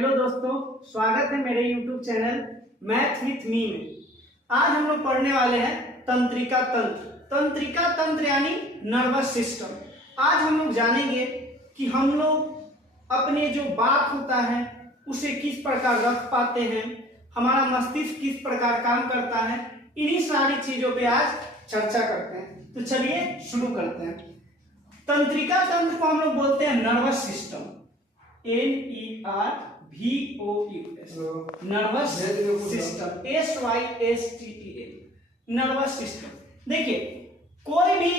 Hello दोस्तों, स्वागत है मेरे YouTube channel math with me में। आज हम लोग पढ़ने वाले हैं तंत्रिका तंत्र। तंत्रिका तंत्र यानी नर्वस सिस्टम। आज हम लोग जानेंगे कि हम लोग अपने जो बात होता है उसे किस प्रकार रख पाते हैं, हमारा मस्तिष्क किस प्रकार काम करता है, इन्हीं सारी चीजों पे आज चर्चा करते हैं। तो चलिए शुरू करते हैं। तंत्रिका तंत्र को हम लोग बोलते हैं nervous system, NERVOUS, nervous system, SYSTEM, nervous system. देखिए, कोई भी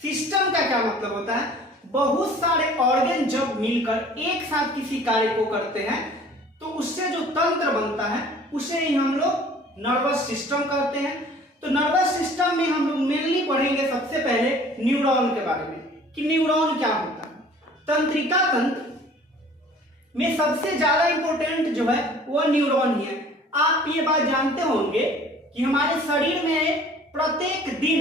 सिस्टम का क्या मतलब होता है? बहुत सारे ऑर्गन जब मिलकर एक साथ किसी कार्य को करते हैं तो उससे जो तंत्र बनता है उसे ही हम लोग नर्वस सिस्टम कहते हैं। तो नर्वस सिस्टम में हम लोग मेनली पढ़ेंगे सबसे पहले न्यूरॉन के बारे में कि न्यूरॉन क्या होता है। तंत्रिका तंत्र में सबसे ज्यादा इंपॉर्टेंट जो है वो न्यूरॉन ही है। आप ये बात जानते होंगे कि हमारे शरीर में प्रत्येक दिन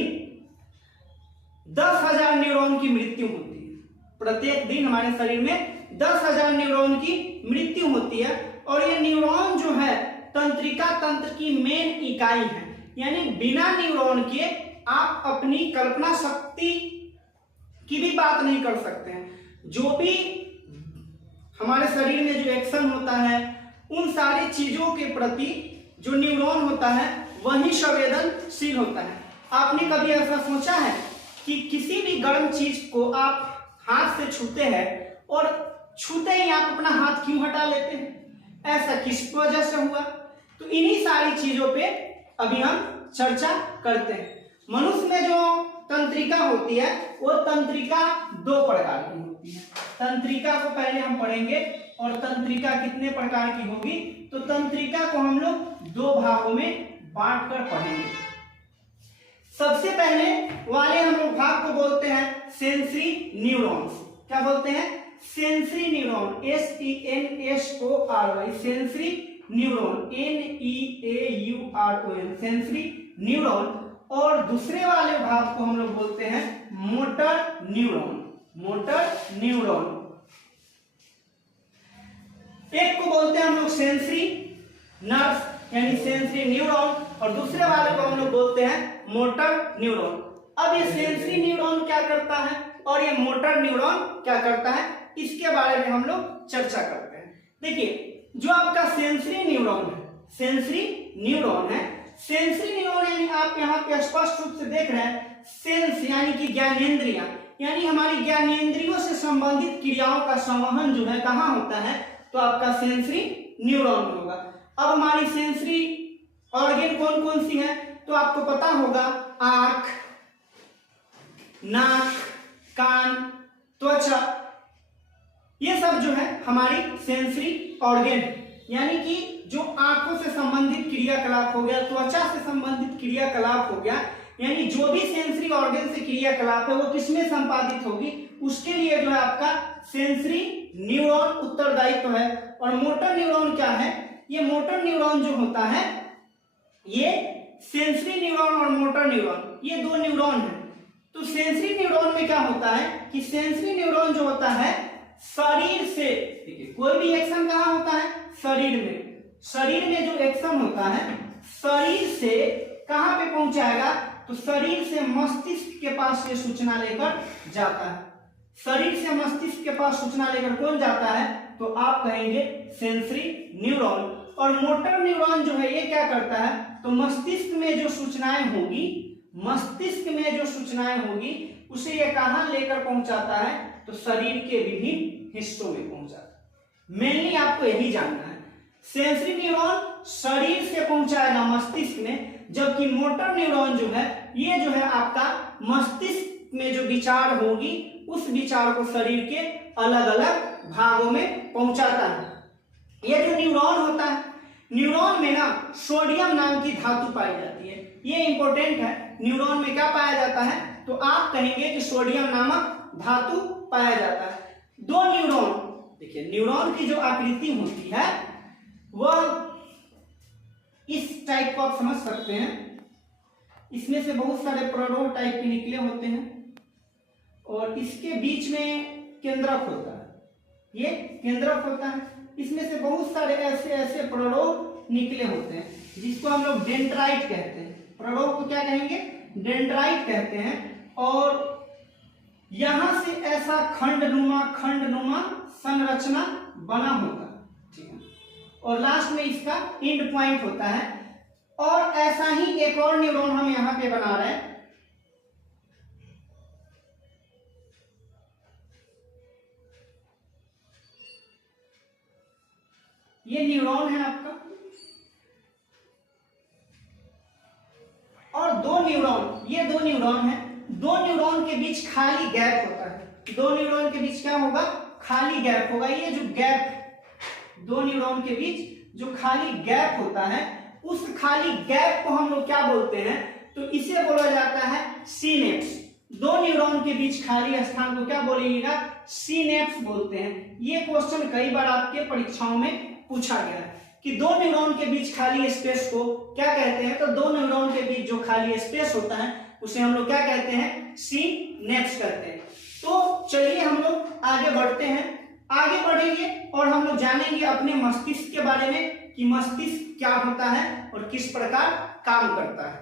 10,000 न्यूरॉन की मृत्यु होती है। प्रत्येक दिन हमारे शरीर में 10,000 न्यूरॉन की मृत्यु होती है और ये न्यूरॉन जो है तंत्रिका तंत्र की मेन इकाई है। यानी बिना न्यूरॉन के आप अपनी कल्पना शक्ति की भी बात नहीं कर सकते हैं। जो भी हमारे शरीर में जो एक्शन होता है उन सारी चीजों के प्रति जो न्यूरॉन होता है वही संवेदनशील होता है। आपने कभी ऐसा सोचा है कि किसी भी गर्म चीज को आप हाथ से छूते हैं और छूते ही आप अपना हाथ क्यों हटा लेते हैं? ऐसा किस वजह से हुआ? तो इन्हीं सारी चीजों पे अभी हम चर्चा करते हैं। मनुष्य में जो तंत्रिका होती है वो तंत्रिका दो प्रकार की होती है। तंत्रिका को पहले हम पढ़ेंगे और तंत्रिका कितने प्रकार की होगी, तो तंत्रिका को हम लोग दो भागों में बांट कर पढ़ेंगे। सबसे पहले वाले हम लोग भाग को बोलते हैं सेंसरी न्यूरॉन्स। क्या बोलते हैं? Sensory neuron, SENSORY, sensory neuron, NEAURON, sensory neuron. और दूसरे वाले भाग को हम लोग बोलते हैं मोटर न्यूरॉन, मोटर न्यूरॉन। एक को बोलते हैं हम लोग सेंसरी नर्व यानी सेंसरी न्यूरॉन और दूसरे वाले को हम लोग बोलते हैं मोटर न्यूरॉन। अब ये सेंसरी न्यूरॉन क्या करता है और ये मोटर न्यूरॉन क्या करता है, इसके बारे में हम लोग चर्चा करते हैं। देखिए, जो आपका सेंसरी न्यूरॉन है, सेंसरी न्यूरॉन है, सेंसरी न्यूरॉन यानी आप यहाँ पे स्पष्ट रूप से देख रहे हैं सेंस यानी कि ज्ञानेंद्रियां, यानी हमारी ज्ञानेंद्रियों से संबंधित क्रियाओं का संवहन जो है कहाँ होता है, तो आपका सेंसरी न्यूरॉन में होगा। अब हमारी सेंसरी ऑर्गन कौन कौन सी है, तो आपको पता होगा आंख, नाक, कान, त्वचा, ये सब जो है हमारी सेंसरी ऑर्गन। यानी कि जो आंखों से संबंधित क्रियाकलाप हो गया, त्वचा से संबंधित क्रियाकलाप हो गया, यानी जो भी सेंसरी ऑर्गन से क्रियाकलाप है वो किसमें संपादित होगी, उसके लिए जो है आपका सेंसरी न्यूरॉन उत्तरदायित्व है। और मोटर न्यूरॉन क्या है? ये मोटर न्यूरॉन जो होता है, ये सेंसरी न्यूरॉन और मोटर न्यूरॉन ये दो न्यूरॉन है। तो सेंसरी न्यूरॉन में क्या होता है कि सेंसरी न्यूरॉन जो होता है शरीर से, देखिए कोई भी एक्शन कहाँ होता है? शरीर में। शरीर में जो एक्शन होता है शरीर से कहां पे पहुंचाएगा, तो शरीर से मस्तिष्क के पास ये सूचना लेकर जाता है। शरीर से मस्तिष्क के पास सूचना लेकर कौन जाता है, तो आप कहेंगे सेंसरी न्यूरॉन। और मोटर न्यूरॉन जो है ये क्या करता है, तो मस्तिष्क में जो सूचनाएं होगी, मस्तिष्क में जो सूचनाएं होगी उसे ये कहां लेकर पहुंचाता है, तो शरीर के विभिन्न हिस्सों में पहुंचाता है। मेनली आपको यही जानना है, सेंसरी न्यूरॉन शरीर से पहुंचाएगा मस्तिष्क में, जबकि मोटर न्यूरॉन जो है ये जो है आपका मस्तिष्क में जो विचार होगी उस विचार को शरीर के अलग अलग भागों में पहुंचाता है। ये जो न्यूरॉन होता है, न्यूरॉन में ना सोडियम नाम की धातु पाई जाती है। ये इंपॉर्टेंट है, न्यूरॉन में क्या पाया जाता है, तो आप कहेंगे कि सोडियम नामक धातु पाया जाता है। दो न्यूरॉन, देखिए न्यूरॉन की जो आकृति होती है वह इस टाइप को आप समझ सकते हैं। इसमें से बहुत सारे प्रोटो टाइप के निकले होते हैं और इसके बीच में केंद्रक होता है। ये केंद्रक होता है। इसमें से बहुत सारे ऐसे ऐसे प्ररोग निकले होते हैं जिसको हम लोग डेंड्राइट कहते हैं। प्ररोग को क्या कहेंगे? डेंड्राइट कहते हैं। और यहां से ऐसा खंडनुमा संरचना बना होता है, ठीक है। और लास्ट में इसका एंड पॉइंट होता है। और ऐसा ही एक और न्यूरॉन हम यहां पे बना रहे हैं। ये न्यूरॉन है आपका, और दो न्यूरॉन, ये दो न्यूरॉन है। दो न्यूरॉन के बीच खाली गैप होता है। दो न्यूरॉन के बीच क्या होगा? खाली गैप होगा। ये जो गैप, दो न्यूरॉन के बीच जो खाली गैप होता है, उस खाली गैप को हम लोग क्या बोलते हैं? तो इसे बोला जाता है सिनेप्स। दो न्यूरॉन के बीच खाली स्थान को क्या बोलिएगा? सिनेप्स बोलते हैं। ये क्वेश्चन कई बार आपके परीक्षाओं में पूछा गया है कि दो न्यूरॉन के बीच खाली स्पेस को क्या कहते हैं? तो दो न्यूरॉन के बीच जो खाली स्पेस होता है उसे हम लोग क्या कहते हैं? सिनेप्स कहते हैं। तो चलिए हम लोग आगे बढ़ते हैं। आगे बढ़ेंगे और हम लोग जानेंगे अपने मस्तिष्क के बारे में कि मस्तिष्क क्या होता है और किस प्रकार काम करता है।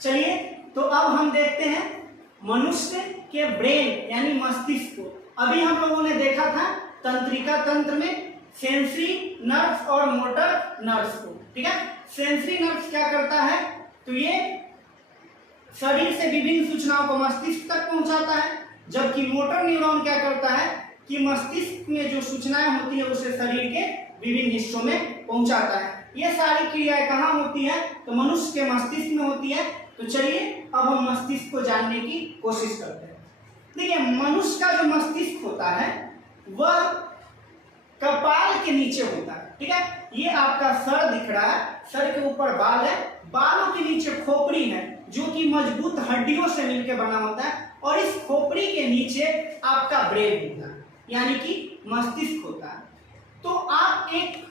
चलिए तो अब हम देखते हैं मनुष्य के ब्रेन यानी मस्तिष्क को। अभी हम लोगों ने देखा था तंत्रिका तंत्र में सेंसरी नर्व्स और मोटर नर्व्स को, ठीक है। सेंसरी नर्व्स क्या करता है? तो ये शरीर से विभिन्न सूचनाओं को मस्तिष्क तक पहुंचाता है, जबकि मोटर न्यूरॉन क्या करता है कि मस्तिष्क में जो सूचनाएं होती है उसे शरीर के विभिन्न हिस्सों में पहुंचाता है। ये सारी क्रियाएं कहाँ होती है? तो मनुष्य के मस्तिष्क में होती है। तो चलिए अब हम मस्तिष्क को जानने की कोशिश करते हैं। देखिए, मनुष्य का जो मस्तिष्क होता है वह कपाल के नीचे होता है, ठीक है। ये आपका सर दिख रहा है, सर के ऊपर बाल है, बालों के नीचे खोपड़ी है जो कि मजबूत हड्डियों से मिलकर बना होता है, और इस खोपड़ी के नीचे आपका ब्रेन होता है यानी कि मस्तिष्क होता है। तो आप एक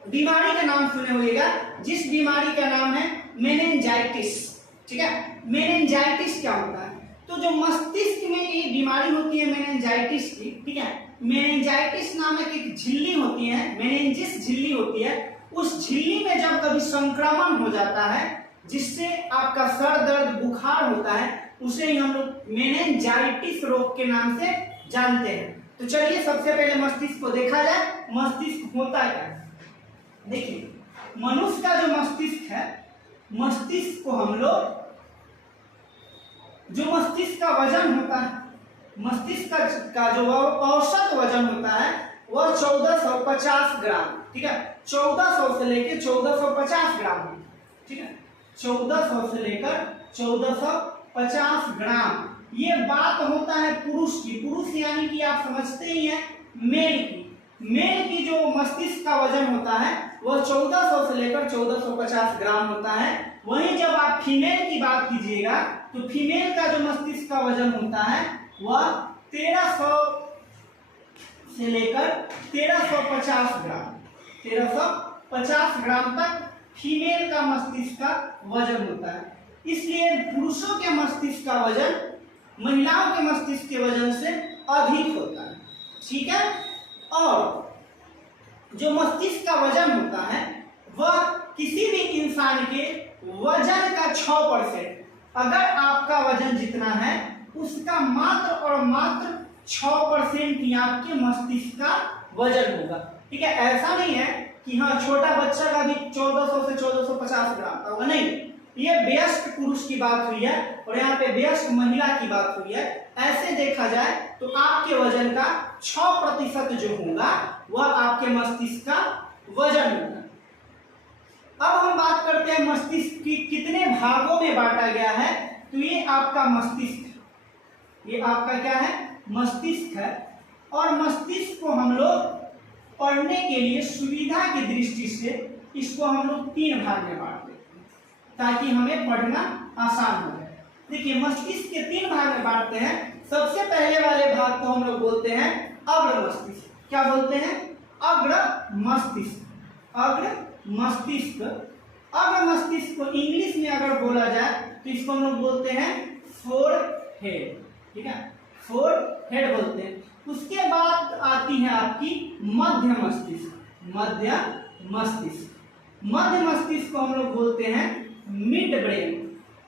बीमारी का नाम सुने होइएगा, जिस बीमारी का नाम है मेनिंजाइटिस, ठीक है। मेनिंजाइटिस क्या होता है? तो जो मस्तिष्क में ये बीमारी होती है मेनिंजाइटिस की, ठीक है, मेनिंजाइटिस नामक एक झिल्ली होती है, मेनिंजिस झिल्ली होती है। उस झिल्ली में जब कभी संक्रमण हो जाता है जिससे आपका सर दर्द, बुखार होता है, उसे ही हम लोग मेनिंजाइटिस रोग के नाम से जानते हैं। तो चलिए सबसे पहले मस्तिष्क को देखा जाए, मस्तिष्क होता क्या है। देखिए, मनुष्य का जो मस्तिष्क है, मस्तिष्क को हम लोग, जो मस्तिष्क का वजन होता है, मस्तिष्क का जो औसत वजन होता है वह 1450 ग्राम, ठीक है। 1400 से लेकर 1450 ग्राम, ठीक है। 1400 से लेकर 1450 ग्राम। ये बात होता है पुरुष की। पुरुष यानी कि आप समझते ही हैं मेल की। मेल की जो मस्तिष्क का वजन होता है वह 1400 से लेकर 1450 ग्राम होता है। वहीं जब आप फीमेल की बात कीजिएगा तो फीमेल का जो मस्तिष्क का वजन होता है वह 1300 से लेकर 1350 ग्राम, 1350 ग्राम तक फीमेल का मस्तिष्क का वजन होता है। इसलिए पुरुषों के मस्तिष्क का वजन महिलाओं के मस्तिष्क के वजन से अधिक होता है, ठीक है। और जो मस्तिष्क का वजन होता है वह किसी भी इंसान के वजन का 6%, अगर आपका वजन जितना है उसका मात्र और मात्र 6% ही आपके मस्तिष्क का वजन होगा, ठीक है। ऐसा नहीं है कि हाँ छोटा बच्चा का भी 1400 से 1450 ग्राम का होगा, नहीं। ये वयस्क पुरुष की बात हुई है और यहाँ पे वयस्क महिला की बात हुई है। ऐसे देखा जाए तो आपके वजन का 6% जो होगा वह आपके मस्तिष्क का वजन होगा। अब हम बात करते हैं मस्तिष्क की कितने भागों में बांटा गया है। तो ये आपका मस्तिष्क, ये आपका क्या है? मस्तिष्क है। और मस्तिष्क को हम लोग पढ़ने के लिए सुविधा की दृष्टि से इसको हम लोग 3 भाग में बांट देते हैं ताकि हमें पढ़ना आसान हो जाए। देखिए, मस्तिष्क के 3 भाग में बांटते हैं। सबसे पहले वाले भाग को हम लोग बोलते हैं अग्र मस्तिष्क। क्या बोलते हैं? अग्र मस्तिष्क। अग्र मस्तिष्क। अग्र मस्तिष्क को इंग्लिश में अगर बोला जाए तो इसको हम लोग बोलते हैं फोरहेड। ठीक है, फोरहेड बोलते हैं। उसके बाद आती है आपकी मध्य मस्तिष्क। मध्य मस्तिष्क, मध्य मस्तिष्क को हम लोग बोलते हैं mid brain,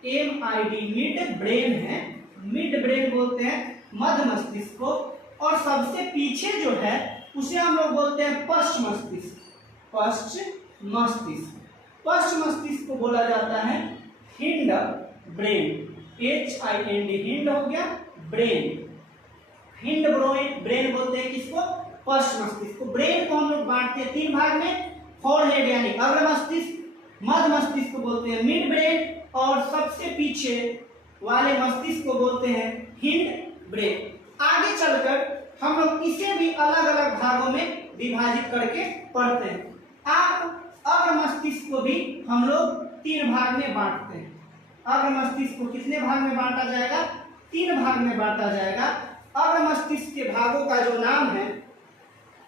MID, mid brain है, मिड ब्रेन बोलते हैं मध्य मस्तिष्क को। और सबसे पीछे जो है उसे हम लोग बोलते हैं पश्च मस्तिष्क। पश्च मस्तिष्क, पश्च मस्तिष्क को बोला जाता है हिंड ब्रेन, HIND, हिंड हो गया, ब्रेन, हिंड ब्रेन बोलते हैं किसको? पश्च मस्तिष्क को। ब्रेन को हम लोग बांटते हैं 3 भाग में, फोरहेड यानी अग्र मस्तिष्क, मध्य मस्तिष्क को बोलते हैं मिड ब्रेन, और सबसे पीछे वाले मस्तिष्क को बोलते हैं हिंड ब्रेन। आगे चलकर हम लोग इसे भी अलग अलग भागों में विभाजित करके पढ़ते हैं। आप अग्र मस्तिष्क को भी हम लोग 3 भाग में बांटते हैं। अग्र मस्तिष्क को कितने भाग में बांटा जाएगा? 3 भाग में बांटा जाएगा। अग्र मस्तिष्क के भागों का जो नाम है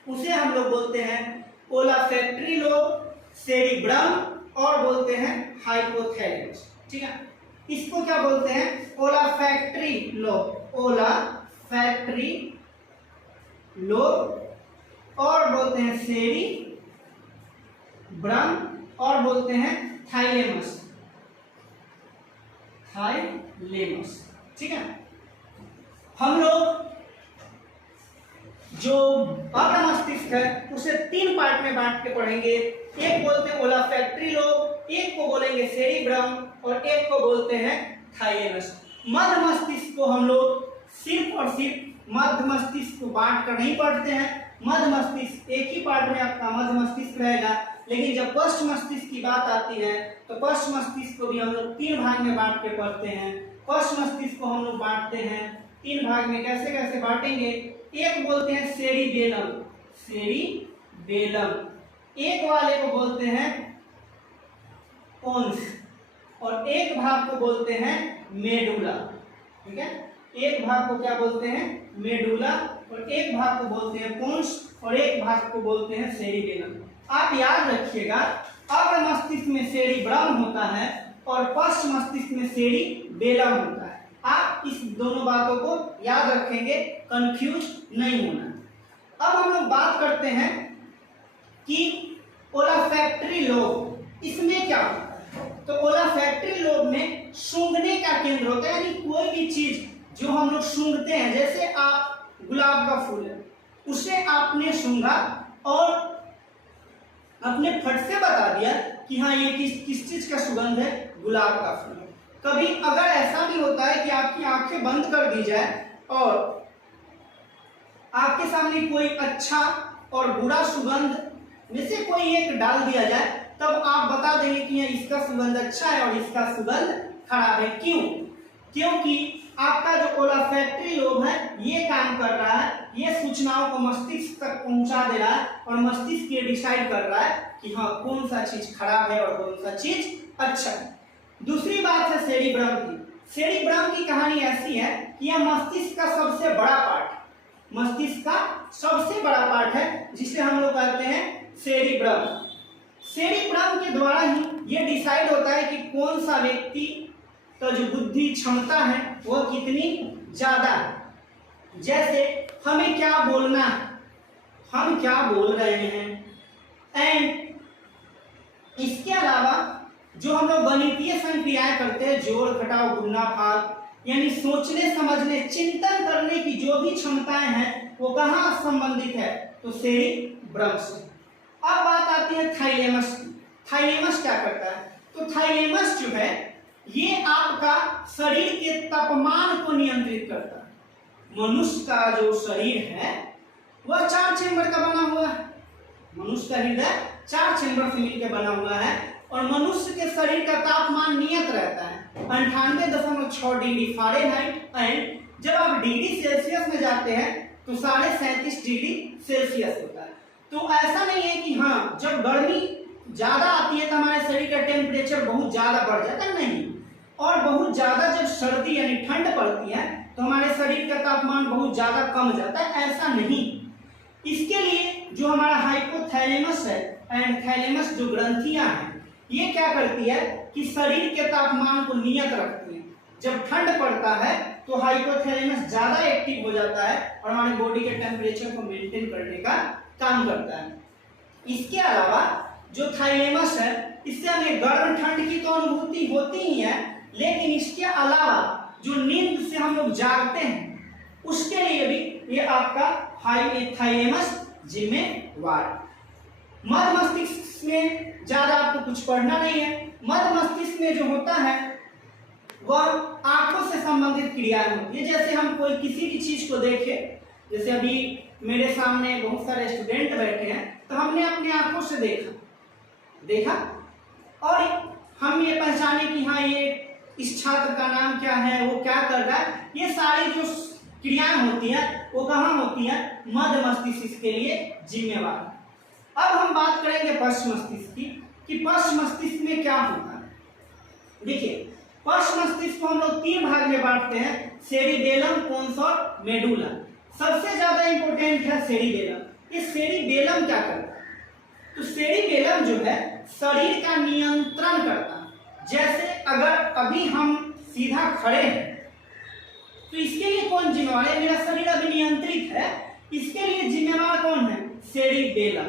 उसे हम लोग बोलते हैं ओलाफैक्टरी लोब, सेरिब्रम, और बोलते हैं हाइपोथैलेमस। ठीक है, इसको क्या बोलते हैं? ओलाफैक्टरी लोब, ओलाफैक्टरी लोब, और बोलते हैं सेरिब्रम, और बोलते हैं थाइलेमस, थाइलेमस। ठीक है, हम लोग जो अग्र मस्तिष्क है उसे 3 पार्ट में बांट के पढ़ेंगे। एक बोलते हैं ओलाफैक्टरी लोब, एक को बोलेंगे सेरिब्रम, और एक को बोलते हैं थाइलेमस। मध्य मस्तिष्क को हम लोग सिर्फ और सिर्फ मध्य मस्तिष्क को बांट कर नहीं पढ़ते हैं। मध्य मस्तिष्क एक ही पार्ट में आपका मध्य मस्तिष्क रहेगा, लेकिन जब पश्च मस्तिष्क की बात आती है तो पश्च मस्तिष्क को भी हम लोग 3 भाग में बांट के पढ़ते हैं। पश्च मस्तिष्क को हम लोग बांटते हैं 3 भाग में। कैसे कैसे बांटेंगे? एक बोलते हैं सेरिबेलम, सेरिबेलम, एक वाले को बोलते हैं पोन्स, और एक भाग को बोलते हैं मेडुला। ठीक है, एक भाग को क्या बोलते हैं? मेडुला, और एक भाग को बोलते हैं पोन्स, और एक भाग को बोलते हैं सेरिबेलम। आप याद रखिएगा, अग्र मस्तिष्क में सेरिब्रम होता है और पश्च मस्तिष्क में सेरिबेलम होता है। आप इस दोनों बातों को याद रखेंगे, कंफ्यूज नहीं होना। अब हम लोग बात करते हैं कि ओलाफैक्टरी लोब, इसमें क्या होता है? तो ओलाफैक्टरी लोब में सूंघने का केंद्र होता है, यानी कोई भी चीज जो हम लोग सूंघते हैं, जैसे आप गुलाब का फूल है, उसे आपने सूंघा और अपने फट से बता दिया कि हाँ ये किस चीज का सुगंध है? गुलाब का फूल। कभी अगर ऐसा भी होता है कि आपकी आंखें बंद कर दी जाए और आपके सामने कोई अच्छा और बुरा सुगंध में से कोई एक डाल दिया जाए, तब आप बता देंगे कि इसका सुगंध अच्छा है और इसका सुगंध खराब है। क्यों? क्योंकि आपका जो ओलाफैक्टरी लोब है ये काम कर रहा है, ये सूचनाओं को मस्तिष्क तक पहुंचा दे रहा है, और मस्तिष्क ये डिसाइड कर रहा है कि हाँ कौन सा चीज खराब है और कौन सा चीज अच्छा है। दूसरी बात है सेरिब्रम की। सेरिब्रम की कहानी ऐसी है कि यह मस्तिष्क का सबसे बड़ा पार्ट, मस्तिष्क का सबसे बड़ा पार्ट है, जिसे हम लोग कहते हैं सेरिब्रम। सेरिब्रम के द्वारा ही ये डिसाइड होता है कि कौन सा व्यक्ति का जो बुद्धि क्षमता है वह कितनी ज्यादा है। जैसे हमें क्या बोलना है, हम क्या बोल रहे हैं, एंड इसके अलावा जो हम लोग गणितीय संक्रियाएं करते हैं, जोड़ घटाव गुणा भाग, यानी सोचने समझने चिंतन करने की जो भी क्षमताएं हैं वो कहाँ संबंधित है? तो सेरिब्रम से। अब बात आती है थाइलेमस की। थाइलेमस क्या करता है? तो थाइलेमस जो है ये आपका शरीर के तापमान को नियंत्रित करता है। मनुष्य का जो शरीर है वह 4 चेंबर का बना हुआ है। मनुष्य का हृदय 4 चेंबर से मिलकर बना हुआ है, और मनुष्य के शरीर का तापमान नियत रहता है 98.6 डिग्री फ़ारेनहाइट, एंड जब आप डिग्री सेल्सियस में जाते हैं तो 37.5 डिग्री सेल्सियस होता है। तो ऐसा नहीं है कि हाँ जब गर्मी ज्यादा आती है तो हमारे शरीर का टेम्परेचर बहुत ज्यादा बढ़ जाता है, नहीं। और बहुत ज्यादा जब सर्दी यानी ठंड पड़ती है तो हमारे शरीर का तापमान बहुत ज्यादा कम जाता है, ऐसा नहीं। इसके लिए जो हमारा हाइपोथैलेमस है एंड थैलेमस जो ग्रंथियां हैं ये क्या करती है कि शरीर के तापमान को नियत रखती है। जब ठंड पड़ता है तो हाइपोथैलेमस ज्यादा एक्टिव हो जाता है और हमारे बॉडी के टेम्परेचर को मेंटेन करने का काम करता है। इसके अलावा जो थाइलेमस है, इससे हमें गर्म ठंड की तो अनुभूति होती ही है, लेकिन इसके अलावा जो नींद से हम लोग जागते हैं उसके लिए भी ये आपका थाइलेमस जिम्मेवार। मध्य मस्तिष्क में ज्यादा आपको कुछ पढ़ना नहीं है। मध्य मस्तिष्क में जो होता है वह आंखों से संबंधित क्रियाएं होती है। जैसे हम कोई किसी भी चीज को देखें, जैसे अभी मेरे सामने बहुत सारे स्टूडेंट बैठे हैं, तो हमने अपनी आंखों से देखा और हम ये पहचाने कि हाँ ये इस छात्र का नाम क्या है, वो क्या कर रहा है। ये सारी जो क्रियाएं होती है वो कहाँ होती है? मध्य मस्तिष्क के लिए जिम्मेवार। अब हम बात करेंगे पश्च मस्तिष्क की कि पश्च मस्तिष्क में क्या होता है। देखिए, पश्च मस्तिष्क को हम लोग 3 भाग में बांटते हैं, सेरिबेलम, पोन्स और मेडुला। सबसे ज्यादा इंपॉर्टेंट है सेरिबेलम। ये सेरिबेलम क्या करता है? तो सेरिबेलम जो है शरीर का नियंत्रण करता है। जैसे अगर अभी हम सीधा खड़े हैं तो इसके लिए कौन जिम्मेवार है? मेरा शरीर अभी नियंत्रित है, इसके लिए जिम्मेवार कौन है? सेरिबेलम।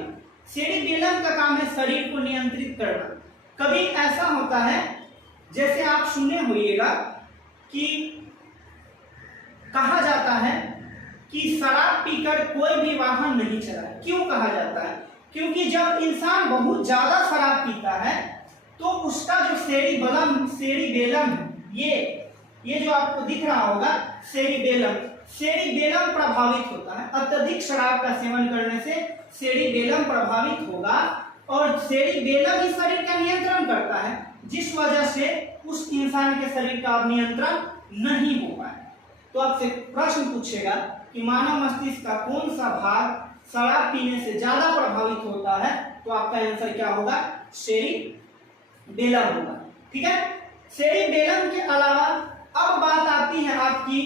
सेरिबेलम का काम है शरीर को नियंत्रित करना। कभी ऐसा होता है, जैसे आप सुने होइएगा कि कहा जाता है कि शराब पीकर कोई भी वाहन नहीं चलाए। क्यों कहा जाता है? क्योंकि जब इंसान बहुत ज्यादा शराब पीता है तो उसका जो सेरिबेलम ये जो आपको दिख रहा होगा सेरिबेलम प्रभावित होता है। अत्यधिक शराब का सेवन करने से सेरिबेलम प्रभावित होगा और सेरिबेलम ही शरीर का नियंत्रण करता है, जिस वजह से उस इंसान के शरीर का नियंत्रण नहीं हो पाए। तो आपसे प्रश्न पूछेगा कि मानव मस्तिष्क का कौन सा भाग शराब पीने से ज्यादा प्रभावित होता है, तो आपका आंसर क्या होगा? सेरिबेलम होगा। ठीक है, सेरिबेलम के अलावा अब बात आती है आपकी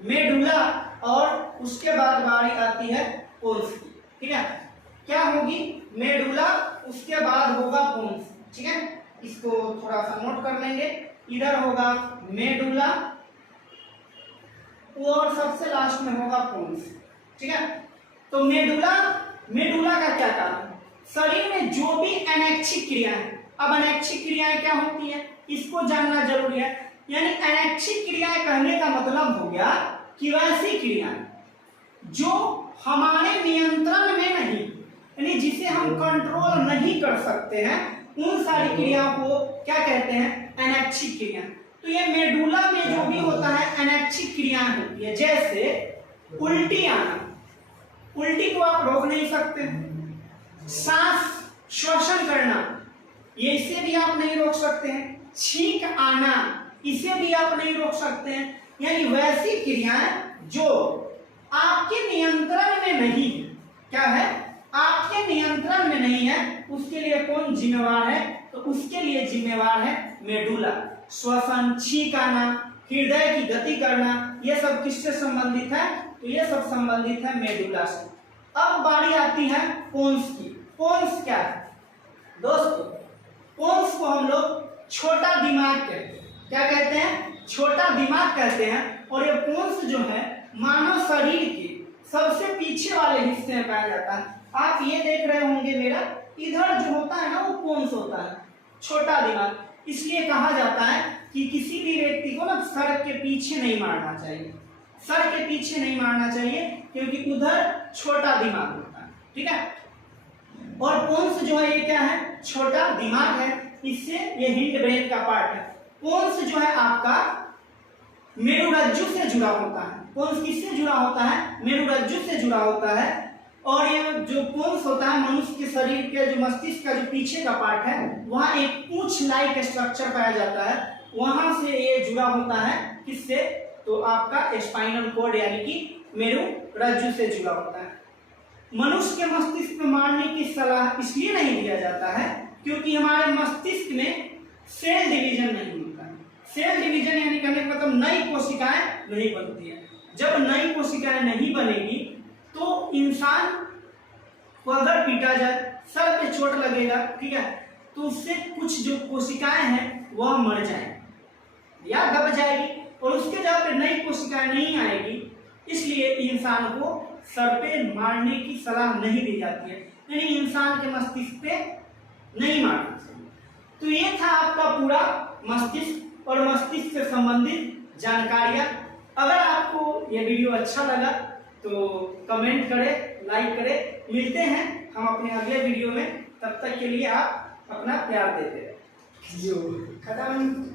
मेडुला और उसके बाद बारी आती है पोन्स की। ठीक है, क्या होगी? मेडुला, उसके बाद होगा पोन्स। ठीक है, इसको थोड़ा सा नोट कर लेंगे। इधर होगा मेडुला और सबसे लास्ट में होगा पोन्स। ठीक है, तो मेडुला का क्या काम है? शरीर में जो भी अनैच्छिक क्रियाएं, अब अनैच्छिक क्रियाएं क्या होती है इसको जानना जरूरी है। यानी अनैच्छिक क्रियाएं कहने का मतलब हो गया कि वैसी क्रियाएं जो हमारे नियंत्रण में नहीं, यानी जिसे हम कंट्रोल नहीं कर सकते हैं, उन सारी क्रियाओं को क्या कहते हैं? अनैच्छिक क्रिया। तो ये मेडुला में जो भी होता है अनैच्छिक क्रियाएं होती है। जैसे उल्टी आना, उल्टी को आप रोक नहीं सकते। सांस श्वसन करना, ये इसे भी आप नहीं रोक सकते हैं। छींक आना, इसे भी आप नहीं रोक सकते हैं। यानी वैसी क्रियाएं जो आपके नियंत्रण में नहीं है, क्या है? आपके नियंत्रण में नहीं है, उसके लिए कौन जिम्मेवार है? तो उसके लिए जिम्मेवार है मेडुला। श्वसन, छींक आना, हृदय की गति करना, ये सब किससे संबंधित है? तो ये सब संबंधित है मेडुला से। अब बारी आती है पोन्स की। पोन्स क्या है दोस्तों? पोन्स को हम लोग छोटा दिमाग कहते हैं। क्या कहते हैं? छोटा दिमाग कहते हैं। और ये पोन्स जो है मानव शरीर के सबसे पीछे वाले हिस्से में पाया जाता है। आप ये देख रहे होंगे मेरा इधर जो होता है ना वो पोन्स होता है, छोटा दिमाग। इसलिए कहा जाता है कि किसी भी व्यक्ति को ना सर के पीछे नहीं मारना चाहिए, सर के पीछे नहीं मारना चाहिए, क्योंकि उधर छोटा दिमाग होता है। ठीक है, और पोन्स जो है ये क्या है? छोटा दिमाग है। इससे ये हिंड ब्रेन का पार्ट है। पोन्स जो है आपका मेरुरज्जु से जुड़ा होता है। पोन्स किससे जुड़ा होता है? मेरुरज्जु से जुड़ा होता है। और ये जो पोन्स होता है मनुष्य के शरीर के जो मस्तिष्क का जो पीछे का पार्ट है, वहां एक पूंछ लाइक स्ट्रक्चर पाया जाता है, वहां से ये जुड़ा होता है। किससे? तो आपका स्पाइनल कॉर्ड यानी कि मेरुरज्जु से जुड़ा होता है। मनुष्य के मस्तिष्क में मारने की सलाह इसलिए नहीं दिया जाता है क्योंकि हमारे मस्तिष्क में सेल डिवीजन नहीं होता है। सेल डिवीजन यानी कहने का मतलब नई कोशिकाएं नहीं बनती है। जब नई कोशिकाएं नहीं बनेगी तो इंसान को अगर पीटा जाए, सर पे चोट लगेगा, ठीक है, तो उससे कुछ जो कोशिकाएं हैं वह मर जाएंगी या दब जाएगी। और उसके जगह पे नई कोशिकाएं नहीं आएगी, इसलिए इंसान को सर पे मारने की सलाह नहीं दी जाती है, यानी इंसान के मस्तिष्क पे नहीं मारना चाहिए। तो ये था आपका पूरा मस्तिष्क और मस्तिष्क से संबंधित जानकारियां। अगर आपको ये वीडियो अच्छा लगा तो कमेंट करें, लाइक करें। मिलते हैं हम अपने अगले वीडियो में, तब तक के लिए आप अपना प्यार देते रहे। खत्म।